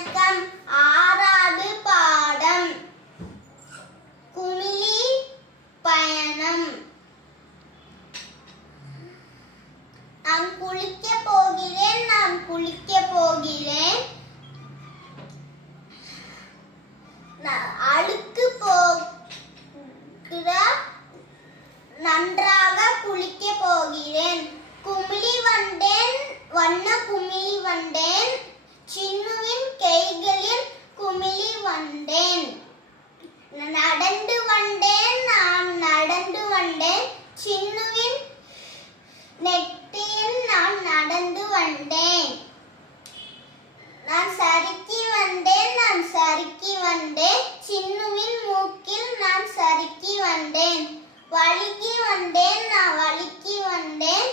வணக்கம். ஆறாவது பாடம் குமிழி பயணம். நான் குளிக்க போகிறேன், நான் குளிக்க போகிறேன். அழுக்கு போகிற நன்றாக குளிக்க போகிறேன். குமிழி வந்தேன், வண்ண குமிழி வந்தேன். சின்னுவின் கைகளில் குமிழி வந்தேன். நடந்து வந்தேன், நான் நடந்து வந்தேன். சின்னுவின் நெற்றியில் நான் நடந்து வந்தேன். நான் சறுக்கி வந்தேன், நான் சறுக்கி வந்தேன். சின்னுவின் மூக்கில் நான் சறுக்கி வந்தேன். வழுக்கி வந்தேன், நான் வழுக்கி வந்தேன்.